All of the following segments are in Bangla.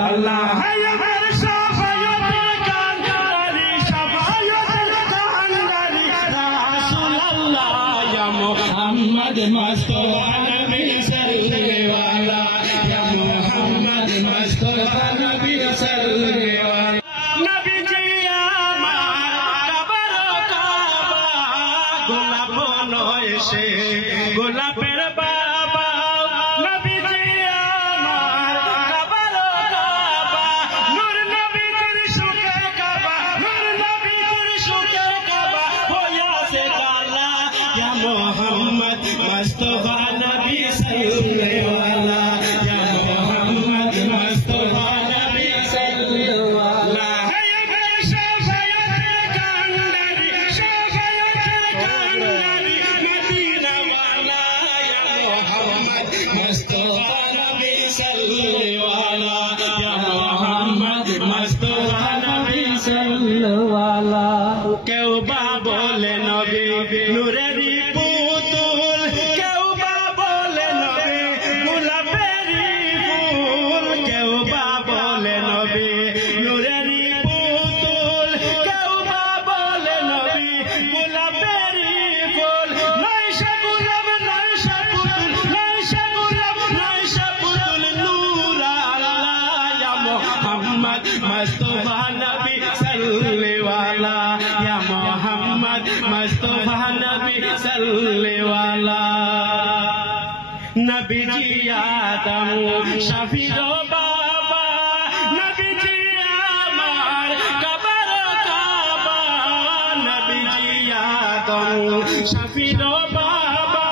वाला मोहम्मद मुस्तफा नबी सल्ले वाला या मोहम्मद मुस्तफा नबी सल्ले वाला नबी जी আমার কবর কাবা গোলাপ নয় সে গোলাপের বাবা নবী জি আমার কবর কাবা নূর নবীর সুখে কাবা নূর নবীর সুখে কাবা হইয়াছে কালা ইয়া মোহাম্মদ मुस्तफा नबी सल्ले वाला या मोहम्मद मुस्तफा नबी सल्ले वाला मदीना वाला या मोहम्मद मुस्तफा नबी सल्ले वाला या मोहम्मद मुस्तफा नबी सल्ले वाला केउ बा बोले नबी नूरेरी पुतुल केउ बा बोले नबी गुलाबेरी फूल केउ बा बोले नबी नूरेरी पुतुल केउ बा बोले नबी गुलाबेरी फूल नैशा गुलाब नैशा पुतुल नैशा गुलाब नैशा पुतुल नूर अल्लाह या मोहम्मद मुस्तफा नबी सल्ले वाला या मोहम्मद मुस्तफा नबी सल्ले वाला नबी जी आदम शफीरो बाबा नबी जी আমার কবর কাবা नबी जी आदम शफीरो बाबा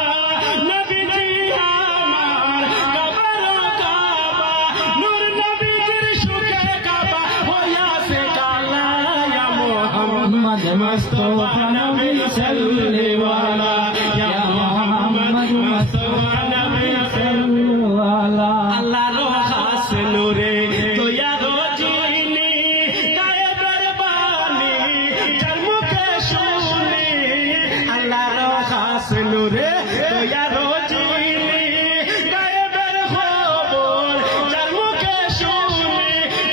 नबी जी আমার কবর কাবা নূর নবীর সুখে কাবা হইয়াছে কালা ইয়া মোহাম্মদ মুস্তফা নবী सल्ले वाला या मोहम्मद मुस्तफा नबी सल्ले वाला अल्लाह रो खास नूरे तो यारो जीनी गायबर बानी जन्म के सुनी अल्लाह रो खास नूरे तो यारो जीनी गायबर खबर जन्म के सुनी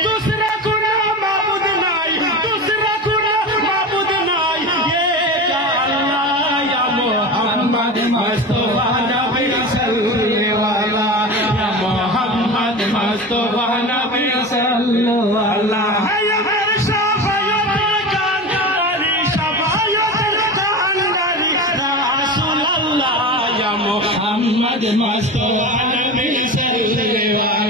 दूसरा गुना माबूद नहीं दूसरा गुना माबूद नहीं ये मोहम्मद मुस्तफा नबी सल्ले वाला या मोहम्मद मुस्तफा नबी सल्ले वाला मोहम्मद मुस्तफा नबी सल्ले वाला